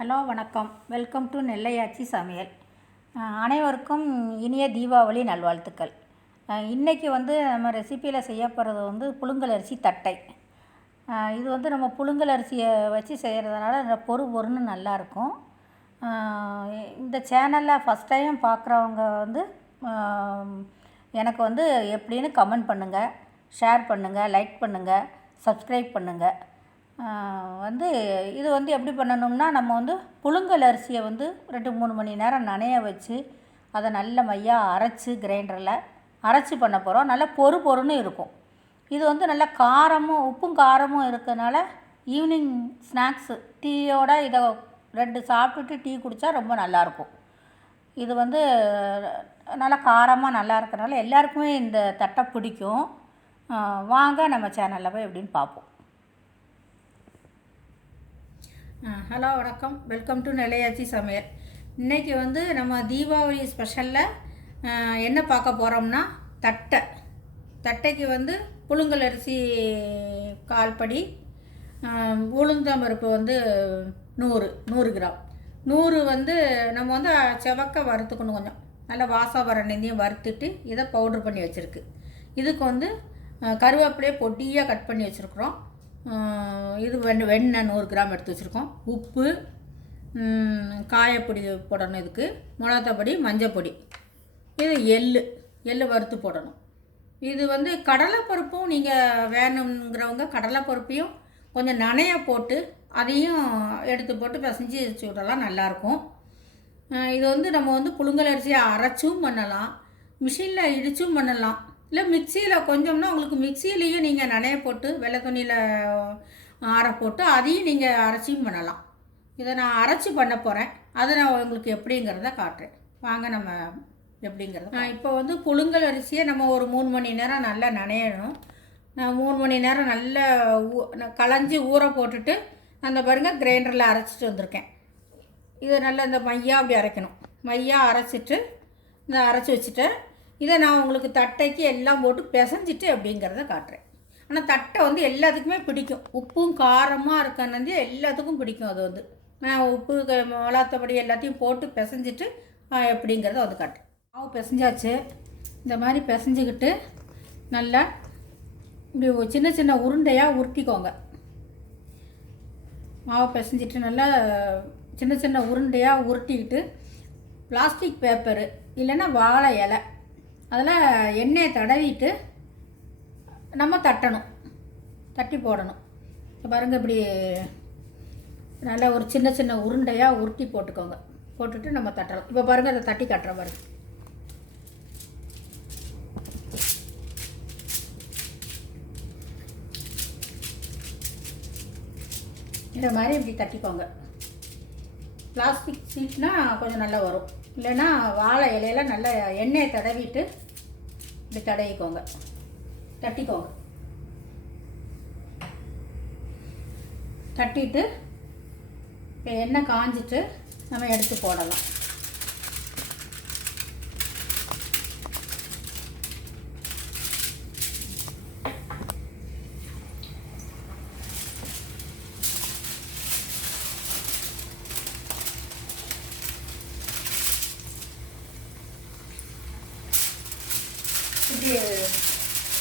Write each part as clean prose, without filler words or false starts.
Hello வணக்கம். Welcome to Nellai AachiSamayal. அனைவருக்கும் இனிய தீபாவளி நல்வாழ்த்துக்கள். இன்றைக்கி நம்ம ரெசிப்பியில் செய்ய போகிறது புழுங்கல் அரிசி தட்டை. இது நம்ம புழுங்கல் அரிசியை வச்சு செய்கிறதுனால பொறு பொறுன்னு நல்லாயிருக்கும். இந்த சேனலில் ஃபஸ்ட் டைம் பார்க்குறவங்க எனக்கு எப்படின்னு கமெண்ட் பண்ணுங்கள், ஷேர் பண்ணுங்கள், லைக் பண்ணுங்கள், சப்ஸ்கிரைப் பண்ணுங்கள். இது எப்படி பண்ணணும்னா, நம்ம புழுங்கல் அரிசியை 2-3 மணி நேரம் நனைய வச்சு அதை நல்ல மையாக அரைச்சி கிரைண்டரில் அரைச்சி பண்ண போகிறோம். நல்லா பொறு பொறுன்னு இருக்கும். இது நல்லா காரமும் உப்பும் காரமும் இருக்கிறதுனால ஈவினிங் ஸ்நாக்ஸு டீயோட இதை 2 சாப்பிட்டுட்டு டீ குடித்தா ரொம்ப நல்லாயிருக்கும். இது நல்லா காரமாக நல்லா இருக்கிறனால எல்லாருக்குமே இந்த தட்டை பிடிக்கும். வாங்க நம்ம சேனலில் போய் எப்படின்னு பார்ப்போம். ஹலோ வணக்கம். Welcome to Nellai AachiSamayal. இன்றைக்கி நம்ம தீபாவளி ஸ்பெஷலில் என்ன பார்க்க போகிறோம்னா தட்டைக்கு புழுங்கல் அரிசி 1/4 படி, உளுந்தம்பருப்பு 100 கிராம். 100 நம்ம செவக்க வறுத்துக்கணும். கொஞ்சம் நல்லா வாசம் வர நெந்தியும் வறுத்துட்டு இதை பவுட்ரு பண்ணி வச்சுருக்கு. இதுக்கு கருவேப்பிலையை பொடியாக கட் பண்ணி வச்சுருக்குறோம். இது வெண்ணெய் 100 கிராம் எடுத்து வச்சுருக்கோம். உப்பு, காயப்பொடி போடணும். இதுக்கு மிளகாத்தொடி, மஞ்சப்பொடி, இது எள்ளு வறுத்து போடணும். இது கடலைப்பருப்பும் நீங்கள் வேணுங்கிறவங்க கடலைப்பருப்பையும் கொஞ்சம் நனைய போட்டு அதையும் எடுத்து போட்டு பிசைஞ்சு வச்சு விடலாம், நல்லாயிருக்கும். இது நம்ம புழுங்கல் அரிசியை அரைச்சும் பண்ணலாம், மிஷினில் இடிச்சும் பண்ணலாம், இல்லை மிக்சியில் கொஞ்சம்னா உங்களுக்கு மிக்சியிலையும் நீங்கள் நனைய போட்டு வெள்ளை துணியில் ஆற போட்டு அதையும் நீங்கள் அரைச்சியும் பண்ணலாம். இதை நான் அரைச்சி பண்ண போகிறேன். அதை நான் உங்களுக்கு எப்படிங்கிறத காட்டுறேன். வாங்க நம்ம எப்படிங்கிறத. இப்போ புழுங்கல் அரிசியை நம்ம ஒரு 3 மணி நேரம் நல்லா நனையணும். நான் 3 மணி நேரம் நல்லா களைஞ்சி ஊற போட்டுட்டு அந்த பாருங்கள் கிரைண்டரில் அரைச்சிட்டு வந்திருக்கேன். இதை நல்லா இந்த மையாக அப்படி அரைக்கணும். மையாக அரைச்சிட்டு இந்த அரைச்சி வச்சுட்டு இதை நான் உங்களுக்கு தட்டைக்கு எல்லாம் போட்டு பிசைஞ்சிட்டு அப்படிங்கிறத காட்டுறேன். ஆனால் தட்டை எல்லாத்துக்குமே பிடிக்கும். உப்பும் காரமாக இருக்கன்னு எல்லாத்துக்கும் பிடிக்கும். அது நான் உப்பு மிளகாத்தொடி எல்லாத்தையும் போட்டு பிசைஞ்சிட்டு எப்படிங்கிறத காட்டுறேன். மாவு பிசைஞ்சாச்சு. இந்த மாதிரி பிசைஞ்சிக்கிட்டு நல்லா இப்படி சின்ன சின்ன உருண்டையாக உருட்டிக்கோங்க. மாவு பிசைஞ்சிட்டு நல்லா சின்ன சின்ன உருண்டையாக உருட்டிக்கிட்டு பிளாஸ்டிக் பேப்பரு இல்லைன்னா வாழை இலை அதில் எண்ணெயை தடவிட்டு நம்ம தட்டி போடணும். இப்போ பாருங்கள், இப்படி நல்லா ஒரு சின்ன சின்ன உருண்டையாக உருட்டி போட்டுக்கோங்க. போட்டுட்டு நம்ம தட்டலாம். இப்போ பாருங்கள், அதை தட்டி கட்டுற பாருங்கள். இந்த மாதிரி இப்படி தட்டிக்கோங்க. பிளாஸ்டிக் சீட்னா கொஞ்சம் நல்லா வரும். இல்லைன்னா வாழை இலையில நல்லா எண்ணெயை தடவிட்டு இப்படி தடவிக்கோங்க, தட்டிக்கோங்க. தட்டிட்டு இப்போ எண்ணெய் காஞ்சிட்டு நம்ம எடுத்து போடலாம். இப்படி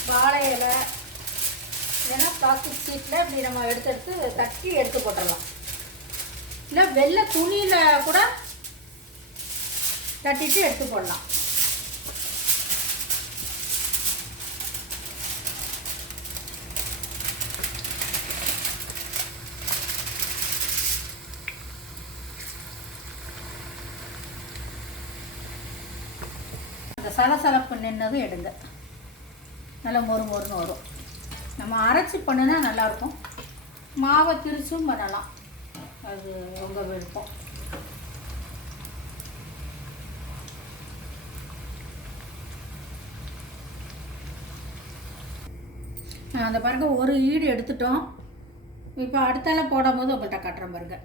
வாழை இலை இல்லைன்னா பிளாஸ்டிக் சீட்டில் இப்படி நம்ம எடுத்து தட்டி எடுத்து போட்டுடலாம். இல்லை வெள்ளை துணியில் கூட தட்டிட்டு எடுத்து போடலாம். அந்த சலசலப்பு நின்னதும் எடுங்க. நல்லா மொறுன்னு வரும். நம்ம அரைச்சி பண்ணுனா நல்லாயிருக்கும். மாவை திரிச்சும் பண்ணலாம், அது உங்கள் விருப்பம். அந்த பாருங்க, ஒரு ஈடு எடுத்துட்டோம். இப்போ அடுத்தால போடும்போது உங்கள்கிட்ட கட்டுறேன் பாருங்க.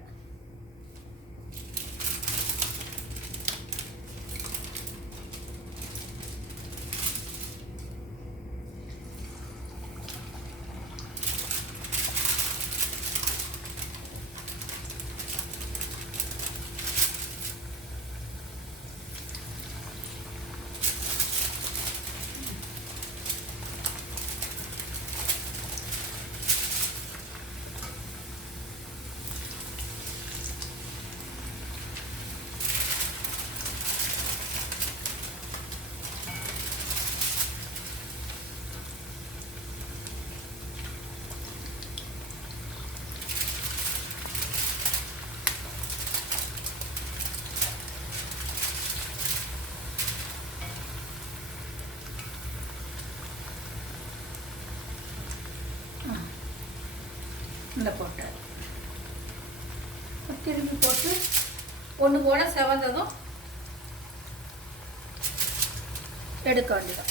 இந்த போட்டு திரும்பி போட்டு ஒன்று போல செவந்ததும் எடுக்க வேண்டியதான்.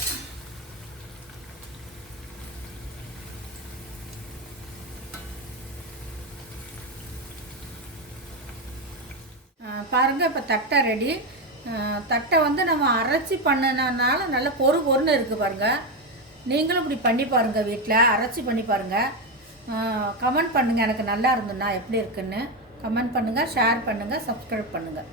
பாருங்கள், இப்போ தட்டை ரெடி. தட்டை வந்து நம்ம அரைச்சி பண்ணினனால நல்லா பொறு பொருன்னு இருக்குது பாருங்கள். நீங்களும் இப்படி பண்ணி பாருங்கள், வீட்டில் அரைச்சி பண்ணி பாருங்கள். கமெண்ட் பண்ணுங்கள், எனக்கு நல்லா இருந்ததுன்னா எப்படி இருக்குன்னு கமெண்ட் பண்ணுங்கள், ஷேர் பண்ணுங்கள், சப்ஸ்கிரைப் பண்ணுங்கள்.